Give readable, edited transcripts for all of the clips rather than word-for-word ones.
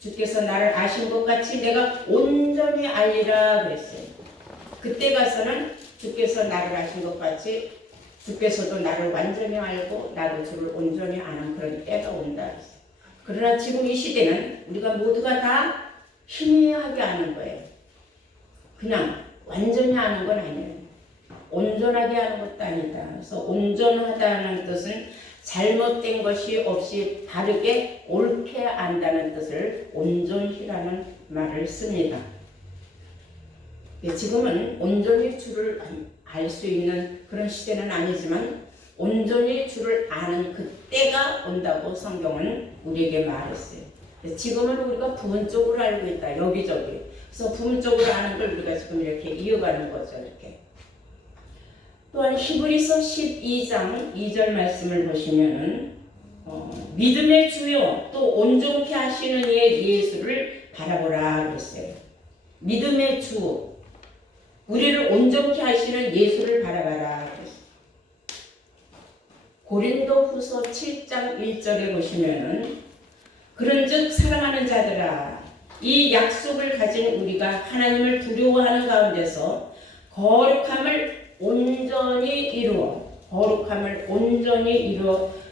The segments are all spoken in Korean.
주께서 나를 아신 것 같이 내가 온전히 알리라 그랬어요. 그때 가서는 주께서 나를 아신 것 같이 주께서도 나를 완전히 알고 나도 주를 온전히 아는 그런 때가 온다 그랬어요. 그러나 지금 이 시대는 우리가 모두가 다 희미하게 아는 거예요. 그냥 완전히 아는 건 아니에요. 온전하게 하는 것도 아니다. 그래서 온전하다는 뜻은 잘못된 것이 없이 바르게 옳게 안다는 뜻을 온전히라는 말을 씁니다. 지금은 온전히 주를 알 수 있는 그런 시대는 아니지만 온전히 주를 아는 그때가 온다고 성경은 우리에게 말했어요. 지금은 우리가 부분적으로 알고 있다. 여기저기. 그래서 부분적으로 아는 걸 우리가 지금 이렇게 이어가는 거죠. 이렇게. 또한 히브리서 12장 2절 말씀을 보시면은 믿음의 주요 또 온전케 하시는 이의 예수를 바라보라 그랬어요. 믿음의 주 우리를 온전케 하시는 예수를 바라봐라 그랬어요. 고린도후서 7장 1절에 보시면은 그런즉 사랑하는 자들아 이 약속을 가진 우리가 하나님을 두려워하는 가운데서 거룩함을 온전히 이루어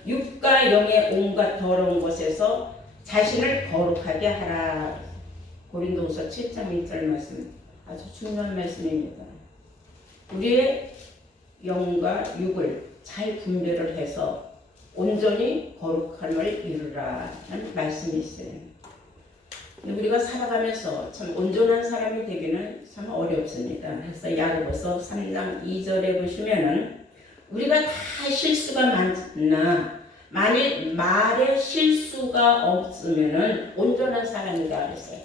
육과 영의 온갖 더러운 것에서 자신을 거룩하게 하라. 고린도후서 7장 1절 말씀 아주 중요한 말씀입니다. 우리의 영과 육을 잘 분별을 해서 온전히 거룩함을 이루라 하는 말씀이 있어요. 우리가 살아가면서 참 온전한 사람이 되기는 참 어렵습니다. 그래서 야고보서 3장 2절에 보시면은 우리가 다 실수가 많나 만일 말에 실수가 없으면은 온전한 사람이다 그랬어요.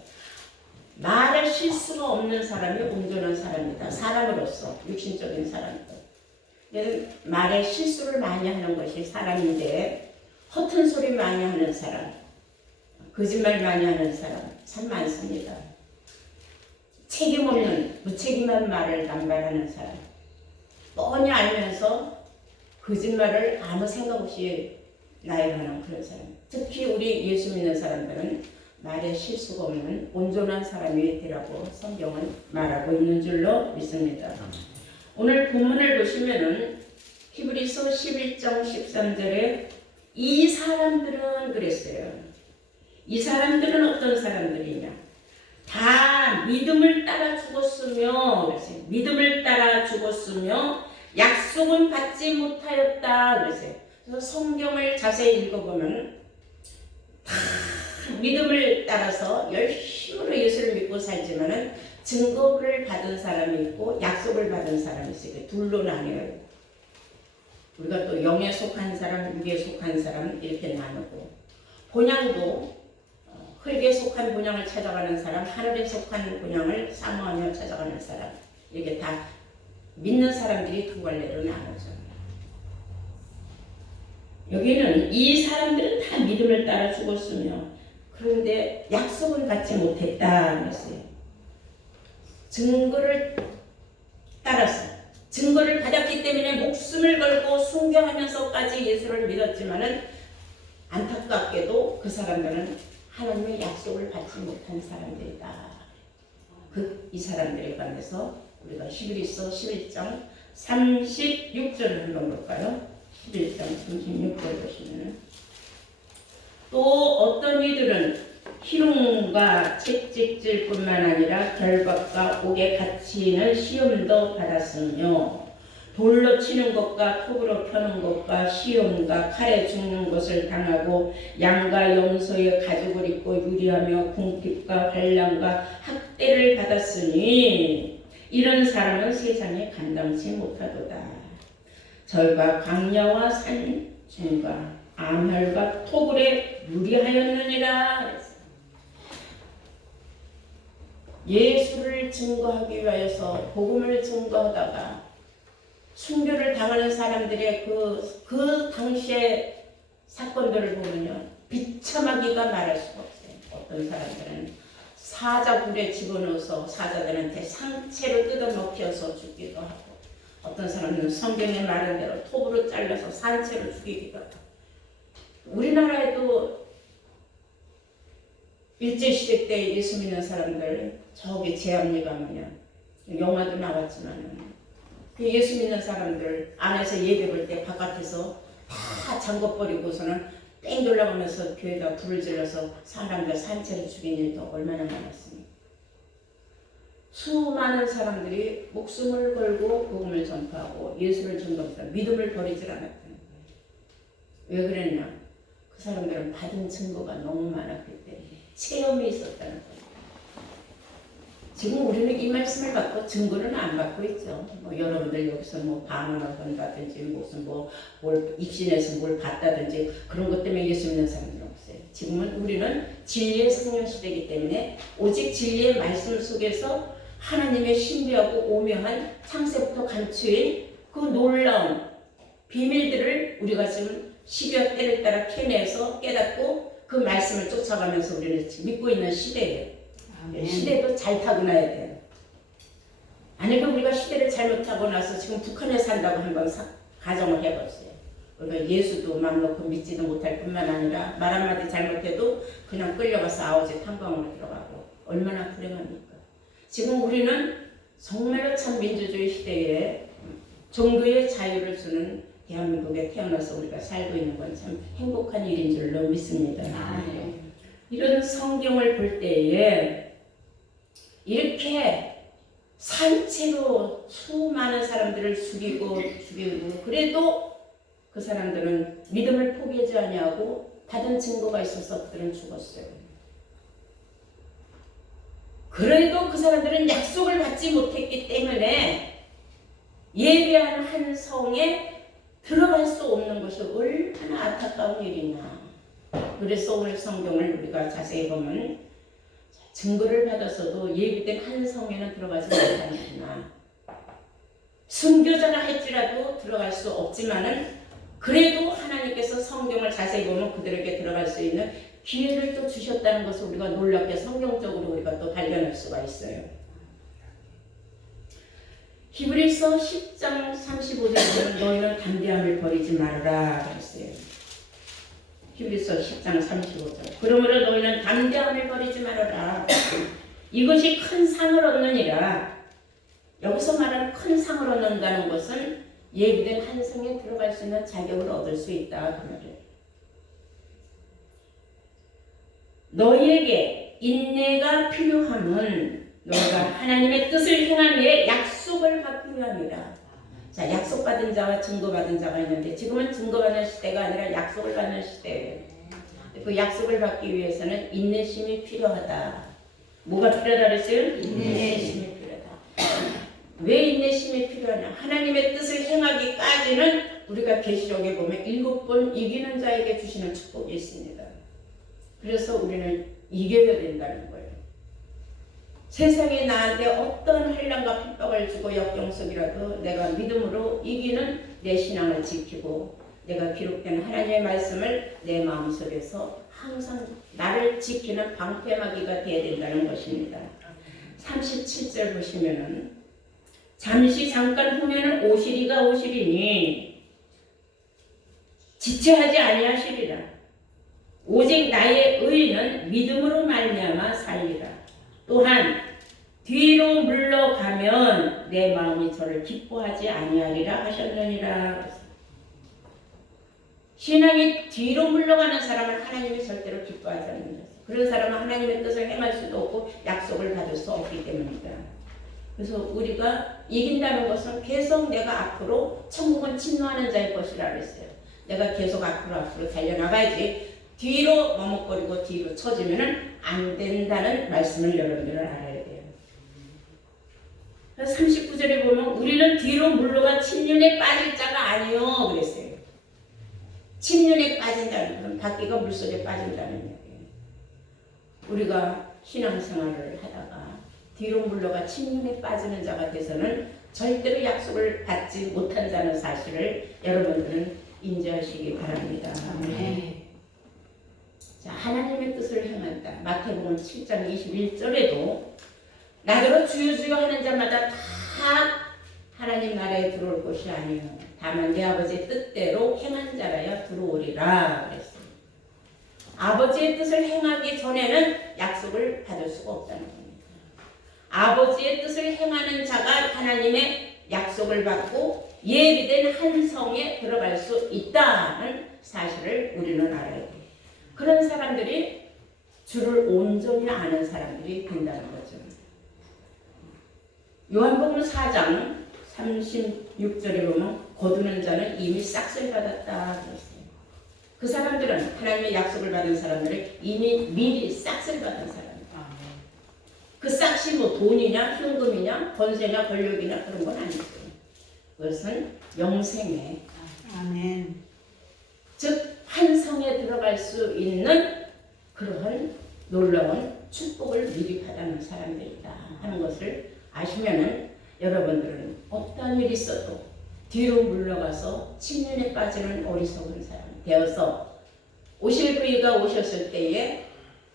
말에 실수가 없는 사람이 온전한 사람이다. 사람으로서 육신적인 사람들. 말에 실수를 많이 하는 것이 사람인데 허튼 소리 많이 하는 사람, 거짓말 많이 하는 사람 참 많습니다. 책임 없는 무책임한 말을 남발하는 사람, 뻔히 알면서 거짓말을 아무 생각 없이 나열하는 그런 사람. 특히 우리 예수 믿는 사람들은 말에 실수가 없는 온전한 사람이 되라고 성경은 말하고 있는 줄로 믿습니다. 오늘 본문을 보시면은 히브리서 11장 13절에 이 사람들은 그랬어요. 이 사람들은 어떤 사람들이냐? 다 믿음을 따라 죽었으며 그랬어요. 믿음을 따라 죽었으며 약속은 받지 못하였다 그랬어요. 그래서 성경을 자세히 읽어보면 다 믿음을 따라서 열심으로 예수를 믿고 살지만은 증거를 받은 사람이 있고 약속을 받은 사람이 있어요. 둘로 나뉘어요. 우리가 또 영에 속한 사람, 육에 속한 사람 이렇게 나누고 본향도 흙에 속한 본향을 찾아가는 사람, 하늘에 속한 본향을 사모하며 찾아가는 사람 이렇게 다 믿는 사람들이 두 갈래로 나누죠. 여기는 이 사람들은 다 믿음을 따라 죽었으며 그런데 약속을 받지 못했다 그랬어요. 증거를 따라서 증거를 받았기 때문에 목숨을 걸고 순교하면서까지 예수를 믿었지만은 안타깝게도 그 사람들은 하나님의 약속을 받지 못한 사람들이다. 이 사람들에 관해서 우리가 히브리서 11장 36절을 한번 볼까요? 11장 36절 보시면 또 어떤 이들은 희롱과 채찍질 뿐만 아니라 결박과 옥에 갇히는 시험도 받았으며 돌로 치는 것과 톱으로 펴는 것과 시험과 칼에 죽는 것을 당하고 양과 염소의 가죽을 입고 유리하며 궁핍과 환난과 학대를 받았으니 이런 사람은 세상에 감당치 못하도다. 절과 광야와 산중과 암혈과 토굴에 유리하였느니라. 예수를 증거하기 위해서 복음을 증거하다가 순교를 당하는 사람들의 그 당시의 사건들을 보면요 비참하기가 말할 수가 없어요. 어떤 사람들은 사자굴에 집어넣어서 사자들한테 상체로 뜯어먹혀서 죽기도 하고 어떤 사람은 성경에 말한 대로 톱으로 잘라서 산채로 죽이기도 하고 우리나라에도 일제시대 때 예수 믿는 사람들 저기 제 앞니 가면 영화도 나왔지만 그 예수 믿는 사람들 안에서 예배 볼 때 바깥에서 다 잠궈버리고서는 뺑 돌아가면서 교회가 불을 질러서 사람들 산채로 죽인 일도 얼마나 많았습니까? 수많은 사람들이 목숨을 걸고 복음을 전파하고 예수를 전도했다. 믿음을 버리질 않았다는 거예요. 왜 그랬냐? 그 사람들은 받은 증거가 너무 많았기 때문에 체험이 있었다는 거예요. 지금 우리는 이 말씀을 받고 증거는 안 받고 있죠. 뭐 여러분들 여기서 뭐 방언을 한다든지 무슨 뭘 입신해서 뭘 봤다든지 그런 것 때문에 예수 믿는 사람들은 없어요. 지금은 우리는 진리의 성령 시대이기 때문에 오직 진리의 말씀 속에서 하나님의 신비하고 오묘한 창세부터 감추인 그 놀라운 비밀들을 우리가 지금 시기와 때를 따라 캐내서 깨닫고 그 말씀을 쫓아가면서 우리는 지금 믿고 있는 시대예요. 시대도 잘 타고나야 돼요. 아니면 우리가 시대를 잘못 타고 나서 지금 북한에 산다고 한번 가정을 해봤어요. 그러니까 예수도 맘 놓고 믿지도 못할 뿐만 아니라 말 한마디 잘못해도 그냥 끌려가서 아오지 탐방으로 들어가고 얼마나 불행합니까? 지금 우리는 정말로 참 민주주의 시대에 종교의 자유를 주는 대한민국에 태어나서 우리가 살고 있는 건 참 행복한 일인 줄로 믿습니다. 이런 성경을 볼 때에 이렇게 산채로 수많은 사람들을 죽이고 그래도 그 사람들은 믿음을 포기하지 아니하고 받은 증거가 있어서 그들은 죽었어요. 그래도 그 사람들은 약속을 받지 못했기 때문에 예배하는 한 성에 들어갈 수 없는 것이 얼마나 안타까운 일이냐. 그래서 오늘 성경을 우리가 자세히 보면 증거를 받아서도 예비된 한 성에는 들어가지 못하는구나. 순교자라 할지라도 들어갈 수 없지만은 그래도 하나님께서 성경을 자세히 보면 그들에게 들어갈 수 있는 기회를 또 주셨다는 것을 우리가 놀랍게 성경적으로 우리가 또 발견할 수가 있어요. 히브리서 10장 35절에는 너희는 담대함을 버리지 말아라 그랬어요. 히브리서 10장 35절. 그러므로 너희는 담대함을 버리지 말아라. 이것이 큰 상을 얻느니라. 여기서 말하는 큰 상을 얻는다는 것은 예비된 한 성에 들어갈 수 있는 자격을 얻을 수 있다 그 말이에요. 너희에게 인내가 필요함은 너희가 하나님의 뜻을 행한 후에 약속을 받기 위함이라. 자, 약속받은 자와 증거받은 자가 있는데 지금은 증거받는 시대가 아니라 약속을 받는 시대예요. 그 약속을 받기 위해서는 인내심이 필요하다. 뭐가 필요하다 그랬어요? 인내심이 필요하다. 왜 인내심이 필요하냐? 하나님의 뜻을 행하기까지는 우리가 계시록에 보면 7번 이기는 자에게 주시는 축복이 있습니다. 그래서 우리는 이겨야 된다는 거예요. 세상이 나한테 어떤 환난과 핍박을 주고 역경속이라도 내가 믿음으로 이기는 내 신앙을 지키고 내가 기록된 하나님의 말씀을 내 마음속에서 항상 나를 지키는 방패막이가 되어야 된다는 것입니다. 37절 보시면은 잠시 잠깐 후면은 오시리가 오시리니 지체하지 아니하시리라. 오직 나의 의는 믿음으로 말미암아 살리라. 또한 뒤로 물러가면 내 마음이 저를 기뻐하지 아니하리라 하셨느니라. 신앙이 뒤로 물러가는 사람은 하나님이 절대로 기뻐하지 않는 거죠. 그런 사람은 하나님의 뜻을 행할 수도 없고 약속을 받을 수 없기 때문입니다. 그래서 우리가 이긴다는 것은 계속 내가 앞으로 천국은 침노하는 자의 것이라 그랬어요. 내가 계속 앞으로 달려나가야지 뒤로 머뭇거리고 뒤로 처지면은 안 된다는 말씀을 여러분들은 알아야 돼요. 39절에 보면 우리는 뒤로 물러가 침륜에 빠질 자가 아니요 그랬어요. 침륜에 빠진다는 건 바퀴가 물속에 빠진다는 얘기예요. 우리가 신앙생활을 하다가 뒤로 물러가 침륜에 빠지는 자가 돼서는 절대로 약속을 받지 못한다는 사실을 여러분들은 인지하시기 바랍니다. 네. 자, 하나님의 뜻을 행한다. 마태복음 7장 21절에도 나더러 주여 주여 하는 자마다 다 하나님 나라에 들어올 것이 아니요 다만 내 아버지의 뜻대로 행한 자라야 들어오리라 그랬어요. 아버지의 뜻을 행하기 전에는 약속 약속을 받을 수가 없다는 겁니다. 아버지의 뜻을 행하는 자가 하나님의 약속을 받고 예비된 한 성에 들어갈 수 있다는 사실을 우리는 알아야 돼요. 그런 사람들이 주를 온전히 아는 사람들이 된다는 거죠. 요한복음 4장 36절에 보면 거두는 자는 이미 싹쓸이 받았다 그랬어요. 그 사람들은 하나님의 약속을 받은 사람들을 이미 미리 싹쓸이 받은 사람이에요. 그 싹이 뭐 돈이냐 현금이냐 권세냐 권력이냐 그런 건 아니죠. 그것은 영생에 아멘. 즉 한 성에 들어갈 수 있는 그러한 놀라운 축복을 미리 받아놓은 사람들이다 하는 것을 아시면은 여러분들은 어떤 일이 있어도 뒤로 물러가서 침륜에 빠지는 어리석은 사람이 되어서 오실 그이가 오셨을 때에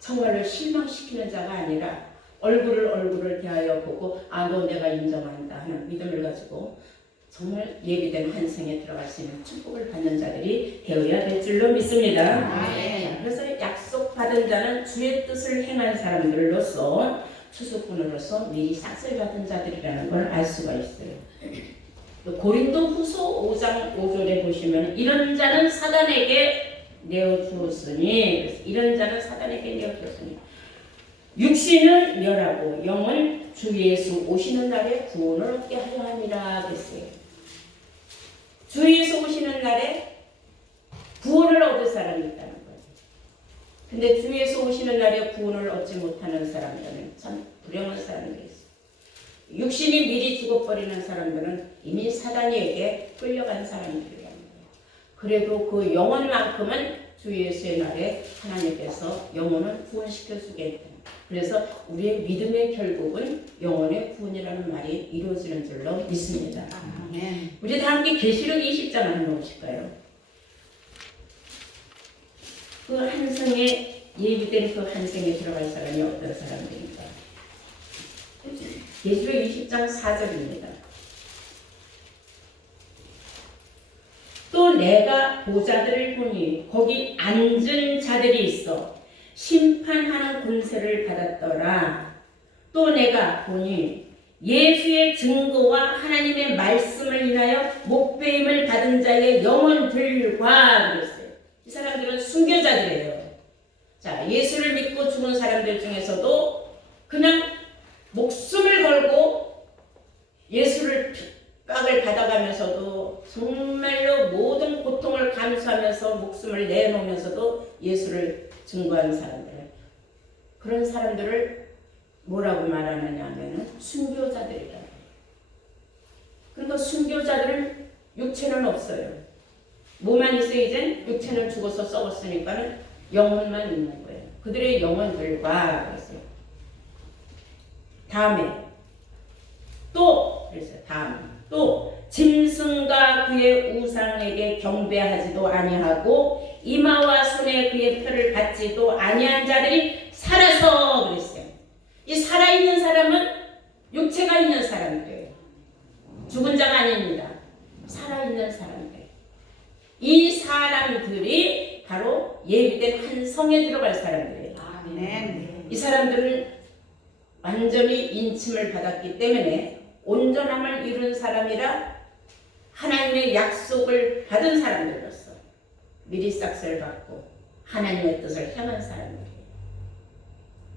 정말로 실망시키는 자가 아니라 얼굴을 대하여 보고 너 내가 인정한다 하는 믿음을 가지고 정말 예비된 한 성에 들어갈 수 있는 축복을 받는 자들이 되어야 될 줄로 믿습니다. 그래서 약속받은 자는 주의 뜻을 행한 사람들로서 추수꾼으로서 미리 싹쓸이 받은 자들이라는 걸 알 수가 있어요. 고린도후서 5장 5절에 보시면 이런 자는 사단에게 내어주었으니 이런 자는 사단에게 내어주었으니 육신은 멸하고 영은 주 예수 오시는 날에 구원을 얻게 하려 함이라 그랬어요. 주 예수 오시는 날에 구원을 얻을 사람이 있다는 거예요. 근데 주 예수 오시는 날에 구원을 얻지 못하는 사람들은 참 불행한 사람들이 있어요. 육신이 미리 죽어버리는 사람들은 이미 사단에게 끌려간 사람들이라는 거예요. 그래도 그 영혼만큼은 주 예수의 날에 하나님께서 영혼을 구원시켜 주겠다. 그래서 우리의 믿음의 결국은 영혼의 구원이라는 말이 이루어지는 줄로 믿습니다. 아멘. 우리 다 함께 계시록 20장 한번 놓으실까요? 그 한성에 예비된 그 한성에 들어갈 사람이 어떤 사람들인가? 계시록 20장 4절입니다. 또 내가 보자들을 보니 거기 앉은 자들이 있어 심판하는 군세를 받았더라. 또 내가 보니 예수의 증거와 하나님의 말씀을 인하여 목배임을 받은 자의 영혼들과 그랬어요. 이 사람들은 순교자들이에요. 자, 예수를 믿고 죽은 사람들 중에서도 그냥 목숨을 걸고 예수를 핍박을 받아가면서도 정말로 모든 고통을 감수하면서 목숨을 내놓으면서도 예수를 증거하는 사람들, 그런 사람들을 뭐라고 말하느냐 하면은 순교자들이라. 그러니까 순교자들은 육체는 없어요. 뭐만 있어요? 이젠 육체는 죽어서 썩었으니까는 영혼만 있는 거예요. 그들의 영혼들과 그랬어요. 다음에 또 그랬어요. 또 짐승과 그의 우상에게 경배하지도 아니하고 이마와 손에 그의 표를 받지도 아니한 자들이 살아서 그랬어요. 이 살아있는 사람은 육체가 있는 사람들이에요. 죽은 자가 아닙니다. 살아있는 사람들. 이 사람들이 바로 예비된 한 성에 들어갈 사람들이에요. 아멘. 이 사람들은 완전히 인침을 받았기 때문에 온전함을 이룬 사람이라 하나님의 약속을 받은 사람들로서 미리 싹쓸 받고 하나님의 뜻을 향한 사람들이에요.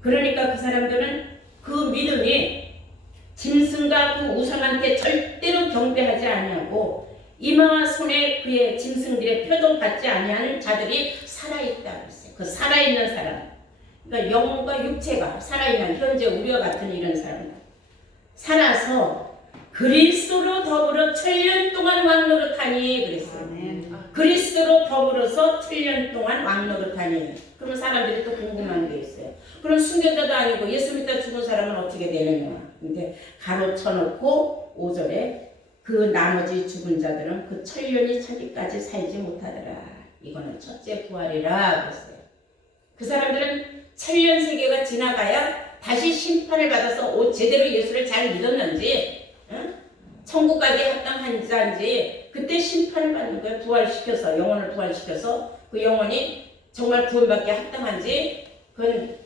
그러니까 그 사람들은 그 믿음이 짐승과 그 우상한테 절대로 경배하지 아니하고 이마와 손에 그의 짐승들의 표도 받지 아니하는 자들이 살아있다 그랬어요. 그 살아있는 사람, 그러니까 영혼과 육체가 살아있는 현재 우리와 같은 이런 사람들 살아서 그리스도로 더불어 1000년 동안 왕노릇하니 그랬어요. 아멘. 그리스도로 더불어서 1000년 동안 왕노릇하니. 그러면 사람들이 또 궁금한 게 있어요. 그럼 순교자도 아니고 예수 믿다 죽은 사람은 어떻게 되느냐. 근데 가로쳐놓고 5절에 그 나머지 죽은 자들은 그 1000년이 차기까지 살지 못하더라. 이거는 첫째 부활이라 그랬어요. 그 사람들은 1000년 세계가 지나가야 다시 심판을 받아서 제대로 예수를 잘 믿었는지 천국 가게 합당한 자인지 그때 심판을 받는 거예요. 부활시켜서 영혼을 부활시켜서 그 영혼이 정말 구원받게 합당한지 그건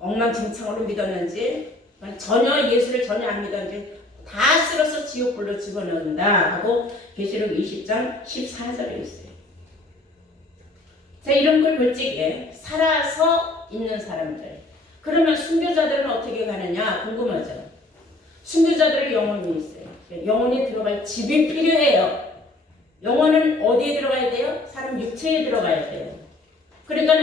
엉망진창으로 믿었는지 전혀 예수를 전혀 안 믿었는지 다 쓸어서 지옥불로 집어넣는다 하고 계시록 20장 14절에 있어요. 자, 이런 걸 솔직히 살아서 있는 사람들, 그러면 순교자들은 어떻게 가느냐 궁금하죠. 순교자들의 영혼이 있어요. 영혼이 들어갈 집이 필요해요. 영혼은 어디에 들어가야 돼요? 사람 육체에 들어가야 돼요. 그러니까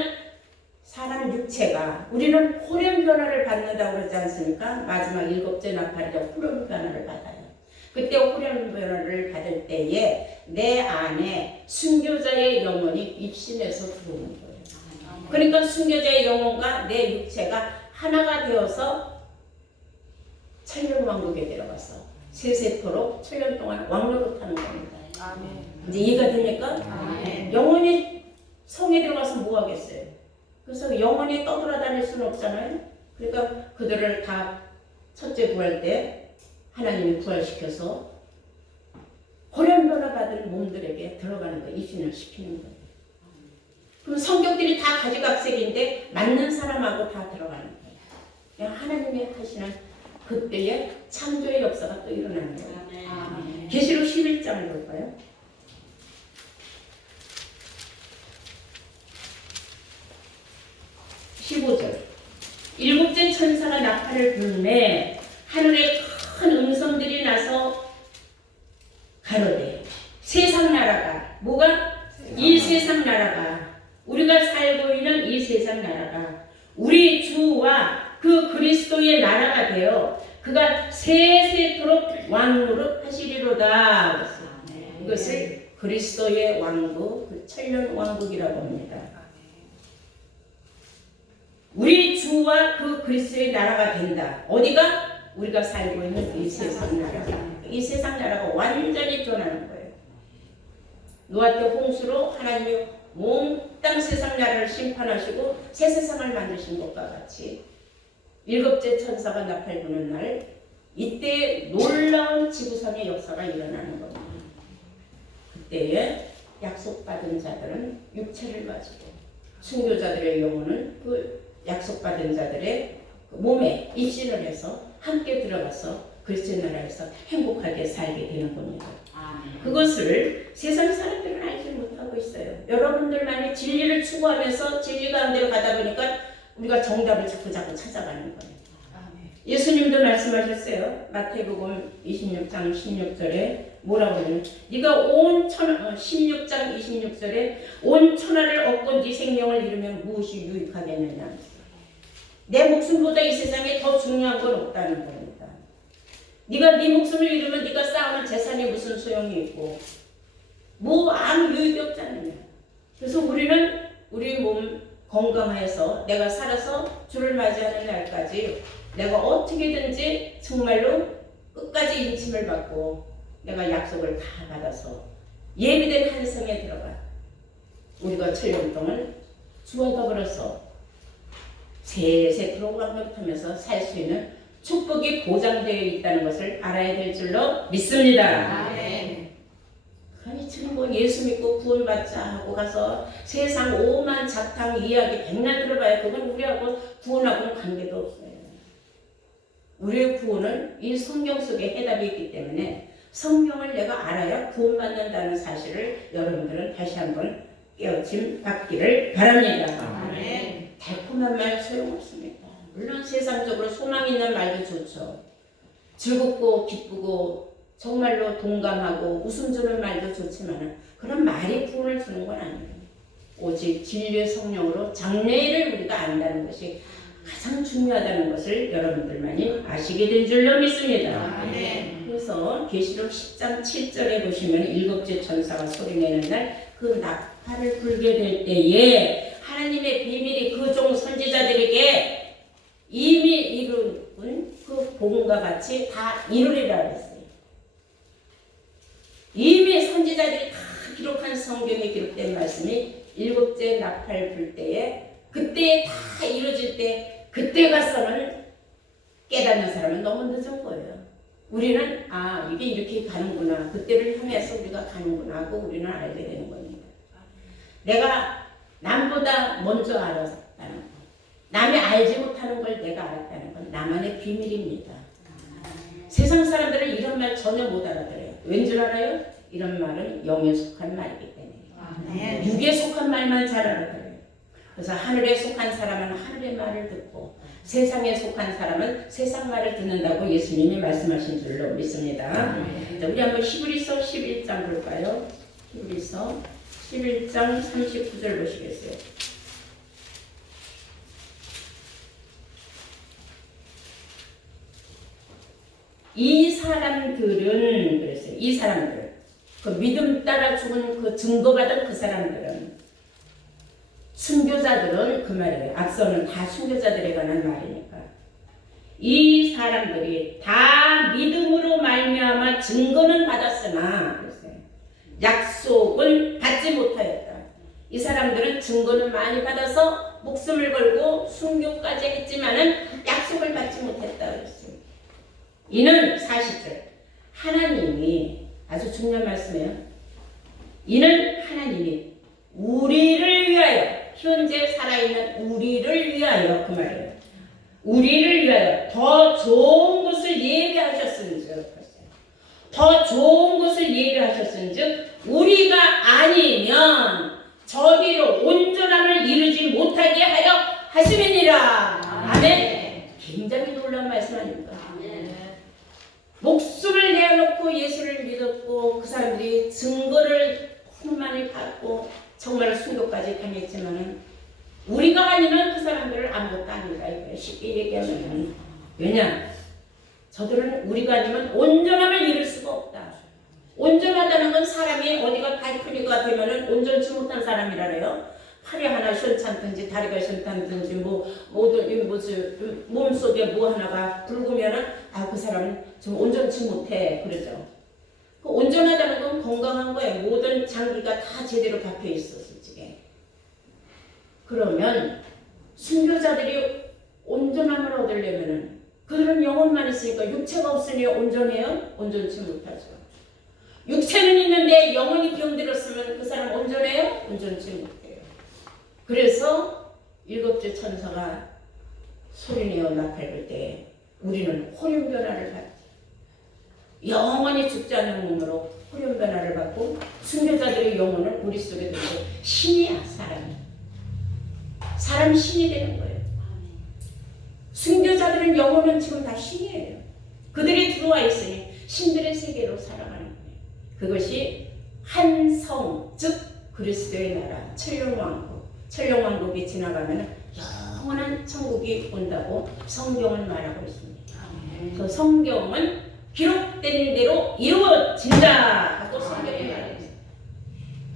사람 육체가, 우리는 호련 변화를 받는다고 그러지 않습니까? 마지막 7째 나팔 때 호련 변화를 받아요. 그때 호련 변화를 받을 때에 내 안에 순교자의 영혼이 입신해서 들어오는 거예요. 그러니까 순교자의 영혼과 내 육체가 하나가 되어서 천년왕국에 들어가서 세세토록 천년 동안 왕노릇 하는 겁니다. 아멘. 이제 이해가 됩니까? 아멘. 영혼이 성에 들어가서 뭐 하겠어요? 그래서 영혼이 떠돌아다닐 수는 없잖아요. 그러니까 그들을 다 첫째 구할 때 하나님이 부활시켜서 호련변화 받은 몸들에게 들어가는 거예요. 입신을 시키는 거예요. 그럼 성격들이 다 가지각색인데 맞는 사람하고 다 들어가는 거예요. 그냥 하나님이 하시는 그때의 창조의 역사가 또 일어나는 거예요. 아멘. 계시록 11장을 볼까요? 15절. 7째 천사가 나팔을 불매 하늘에 큰 음성들이 나서 가로되 세상 나라가 뭐가? 이 세상 나라가 우리가 살고 있는 이 세상 나라가 우리 주와 그 그리스도의 나라가 되어 그가 세세토록 왕노릇 하시리로다. 이것을 그리스도의 왕국, 그 천년 왕국이라고 합니다. 우리 주와 그 그리스도의 나라가 된다. 어디가? 우리가 살고 있는 이 세상 나라가. 이 세상 나라가 완전히 변하는 거예요. 노아 때 홍수로 하나님이 몽땅 세상 나라를 심판하시고 새 세상을 만드신 것과 같이 7째 천사가 나팔 부는 날 이때 놀라운 지구상의 역사가 일어나는 겁니다. 그때에 약속받은 자들은 육체를 가지고 순교자들의 영혼은 그 약속받은 자들의 몸에 입신을 해서 함께 들어가서 그리스도의 나라에서 행복하게 살게 되는 겁니다. 그것을 세상 사람들은 알지 못하고 있어요. 여러분들만이 진리를 추구하면서 진리 가운데로 가다 보니까 우리가 정답을 자꾸 찾아가는 거예요. 예수님도 말씀하셨어요. 마태복음 26장 16절에 뭐라고 하냐면 네가 온 천하 16장 26절에 온 천하를 얻고 네 생명을 잃으면 무엇이 유익하겠느냐. 내 목숨보다 이 세상에 더 중요한 건 없다는 겁니다. 네가 네 목숨을 잃으면 네가 쌓아놓은 재산이 무슨 소용이 있고 뭐 아무 유익이 없잖아요. 그래서 우리는 우리 몸 건강해서 내가 살아서 주를 맞이하는 날까지 내가 어떻게든지 정말로 끝까지 인침을 받고 내가 약속을 다 받아서 예비된 한 성에 들어가 우리가 천년 동안 주와 더불어서 세세토록 왕노릇하면서 살 수 있는 축복이 보장되어 있다는 것을 알아야 될 줄로 믿습니다. 아멘. 아니 지금 뭐 예수 믿고 구원받자 하고 가서 세상 오만 작당 이야기 백날 들어봐야 그건 우리하고 구원하고는 관계도 없어요. 우리의 구원은 이 성경 속에 해답이 있기 때문에 성경을 내가 알아야 구원받는다는 사실을 여러분들은 다시 한번 깨우침 받기를 바랍니다. 아멘. 달콤한 말 소용없습니다. 물론 세상적으로 소망 있는 말도 좋죠. 즐겁고 기쁘고 정말로 동감하고 웃음 주는 말도 좋지만 그런 말이 구원을 주는 건 아니에요. 오직 진리의 성령으로 장래를 우리가 안다는 것이 가장 중요하다는 것을 여러분들만이 아시게 된 줄로 믿습니다. 아멘. 그래서 계시록 10장 7절에 보시면 7째 천사가 소리내는 날 그 나팔을 불게 될 때에 하나님의 비밀이 그 종 선지자들에게 이미 이룬 그 복음과 같이 다 이루리라 했어요. 이미 선지자들이 다 기록한 성경에 기록된 말씀이 7째 나팔 불 때에 그때 다 이루어질 때 그때 가서는 깨닫는 사람은 너무 늦은 거예요. 우리는 이게 이렇게 가는구나. 그때를 향해서 우리가 가는구나 하고 우리는 알게 되는 겁니다. 내가 남보다 먼저 알았다는 거. 남이 알지 못하는 걸 내가 알았다는 건 나만의 비밀입니다. 세상 사람들은 이런 말 전혀 못 알아들어요. 왠 줄 알아요? 이런 말은 영에 속한 말이기 때문에. 아멘. 육에 속한 말만 잘 알아들어요. 그래서 하늘에 속한 사람은 하늘의 말을 듣고 세상에 속한 사람은 세상 말을 듣는다고 예수님이 말씀하신 줄로 믿습니다. 자, 우리 한번 히브리서 11장 볼까요? 히브리서 11장 39절 보시겠어요? 이 사람들은 그랬어요. 이 사람들 그 믿음 따라 죽은 그 증거받은 그 사람들은 순교자들은 그 말이에요. 앞서는 다 순교자들에 관한 말이니까 이 사람들이 다 믿음으로 말미암아 증거는 받았으나 그랬어요. 약속은 받지 못하였다. 이 사람들은 증거는 많이 받아서 목숨을 걸고 순교까지 했지만은 약속을 받지 못했다 그랬어요. 이는 40절 하나님이 아주 중요한 말씀이에요. 이는 하나님이 우리를 위하여 현재 살아있는 우리를 위하여 그 말이에요. 우리를 위하여 더 좋은 것을 예비하셨은즉 더 좋은 것을 예비하셨은즉 우리가 아니면 저리로 온전함을 이루지 못하게 하여 하심이니라. 아멘. 굉장히 놀라운 말씀 아닙니까? 목숨을 내어놓고 예수를 믿었고 그 사람들이 증거를 많이 받고 정말 순교까지 당했지만은 우리가 아니면 그 사람들을 아무것도 아니다 이거예요. 쉽게 얘기하면 왜냐? 저들은 우리가 아니면 온전함을 이룰 수가 없다. 온전하다는 건 사람이 어디가 발풀이가 되면은 온전치 못한 사람이라래요. 팔이 하나 시원찮든지 다리가 시원찮든지 모든 몸속에 뭐 하나가 붉으면은 그 사람은 좀 온전치 못해 그러죠. 그 온전하다는 건 건강한 거예요. 모든 장기가 다 제대로 박혀 있어 솔직히. 그러면 순교자들이 온전함을 얻으려면은 그들은 영혼만 있으니까 육체가 없으니 온전해요? 온전치 못하죠. 육체는 있는데 영혼이 병들었으면 그 사람 온전해요? 온전치 못해요. 그래서 일곱째 천사가 소리내어 나팔 때 우리는 호련변화를 받지. 영원히 죽지 않는 몸으로 호련변화를 받고 순교자들의 영혼은 우리 속에 들고 신이야 사람이 신이 되는 거예요. 순교자들은 영혼은 지금 다 신이에요. 그들이 들어와 있으니 신들의 세계로 살아가는 거예요. 그것이 한 성, 즉 그리스도의 나라, 천령왕국이 지나가면 영원한 천국이 온다고 성경은 말하고 있습니다. 그 성경은 기록된 대로 이루어진다 하고 성경이 말합니다.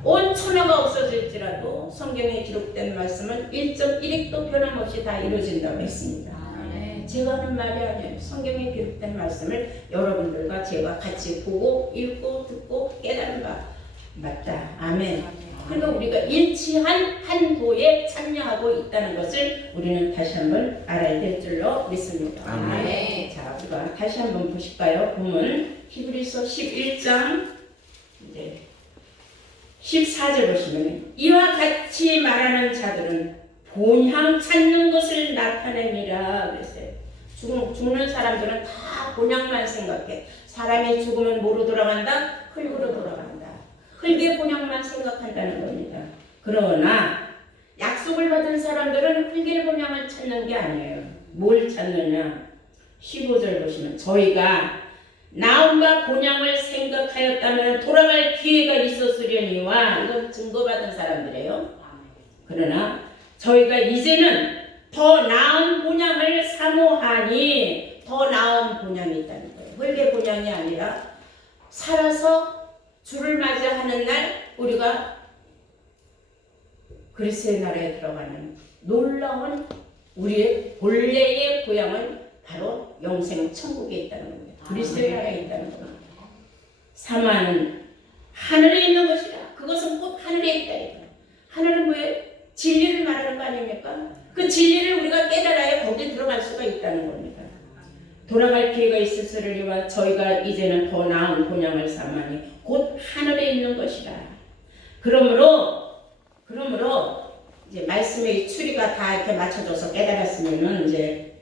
온 천하가 없어질지라도 성경에 기록된 말씀은 1.1핵도 변함없이 다 이루어진다고 했습니다. 제가 하는 말이 아니에요. 성경에 기록된 말씀을 여러분들과 제가 같이 보고 읽고 듣고 깨달은 바 맞다. 아멘. 그러니까 우리가 일치한 한 도에 참여하고 있다는 것을 우리는 다시 한번 알아야 될 줄로 믿습니다. 아멘. 자, 우리가 다시 한번 보실까요? 본문 히브리서 11장 14절 보시면 이와 같이 말하는 자들은 본향 찾는 것을 나타냅니다. 그랬어요. 죽는 사람들은 다 본향만 생각해. 사람이 죽으면 뭐로 돌아간다? 흙으로 돌아간다. 흙의 본향만 생각한다는 겁니다. 그러나 약속을 받은 사람들은 흙의 본향을 찾는 게 아니에요. 뭘 찾느냐? 15절 보시면 저희가 나음과 본향을 생각하였다면 돌아갈 기회가 있었으려니와 이건 증거받은 사람들이에요. 그러나 저희가 이제는 더 나은 본향을 사모하니 더 나은 본향이 있다는 거예요. 흙의 본향이 아니라 살아서 주를 맞이하는 날 우리가 그리스도의 나라에 들어가는 놀라운 우리의 본래의 고향은 바로 영생 천국에 있다는 겁니다. 그리스도의 나라에 있다는 겁니다. 사마는 하늘에 있는 것이다. 그것은 곧 하늘에 있다. 하늘은 뭐예요? 진리를 말하는 거 아닙니까? 그 진리를 우리가 깨달아야 거기에 들어갈 수가 있다는 겁니다. 돌아갈 기회가 있으리와 저희가 이제는 더 나은 본향을 삼으니 곧 하늘에 있는 것이다. 그러므로 이제 말씀의 추리가 다 이렇게 맞춰져서 깨달았으면은 이제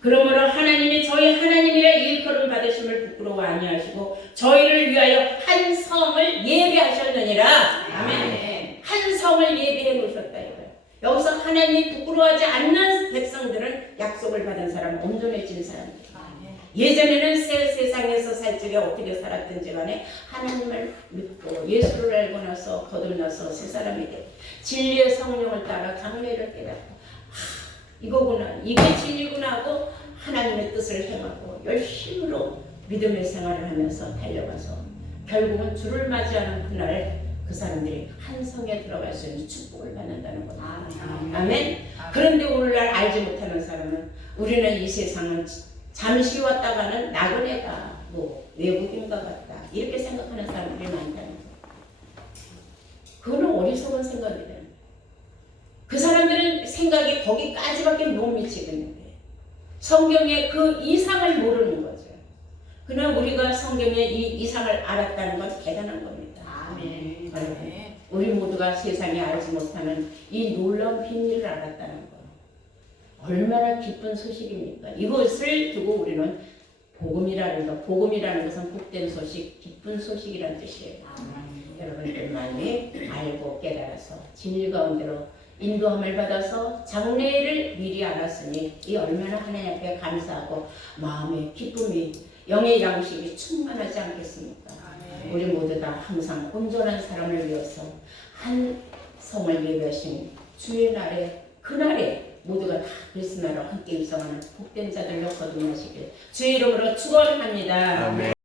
그러므로 하나님이 저희 하나님이라 일컬음 받으심을 부끄러워 아니하시고 저희를 위하여 한 성을 예비하셨느니라. 아멘. 한 성을 예비해 놓으셨다 이거예요. 여기서 하나님이 부끄러워하지 않는 백성들은 약속을 받은 사람, 온전해진 사람들. 예전에는 새 세상에서 살 적에 어떻게 살았든지 간에 하나님을 믿고 예수를 알고 나서 거듭나서 새 사람이 되고 진리의 성령을 따라 장래를 깨닫고 이거구나, 이게 진리구나 하고 하나님의 뜻을 행하고 열심으로 믿음의 생활을 하면서 달려가서 결국은 주를 맞이하는 그날 그 사람들이 한 성에 들어갈 수 있는 축복을 받는다는 겁니다. 아멘. 그런데 오늘날 알지 못하는 사람은 우리는 이 세상은 잠시 왔다가는 나그네다, 뭐 외국인과 같다 이렇게 생각하는 사람들이 많다는 거예요. 그거는 어리석은 생각이다. 그 사람들은 생각이 거기까지밖에 못 미치겠는데 성경의 그 이상을 모르는 거죠. 그러나 우리가 성경의 이 이상을 알았다는 건 대단한 겁니다. 아멘. 우리 모두가 세상에 알지 못하는 이 놀라운 비밀을 알았다는 거 얼마나 기쁜 소식입니까? 이것을 두고 우리는 복음이라는 것, 복음이라는 것은 복된 소식, 기쁜 소식이라는 뜻이에요. 여러분들만이 알고 깨달아서 진리 가운데로 인도함을 받아서 장래를 미리 알았으니 이 얼마나 하나님 앞에 감사하고 마음의 기쁨이 영의 양식이 충만하지 않겠습니까? 우리 모두 다 항상 온전한 사람을 위해서 한 성을 예배하신 주의 날에 그날에 모두가 다 그리스도 나라와 함께 입성하는 복된 자들로 거듭나시길 주의 이름으로 축원합니다.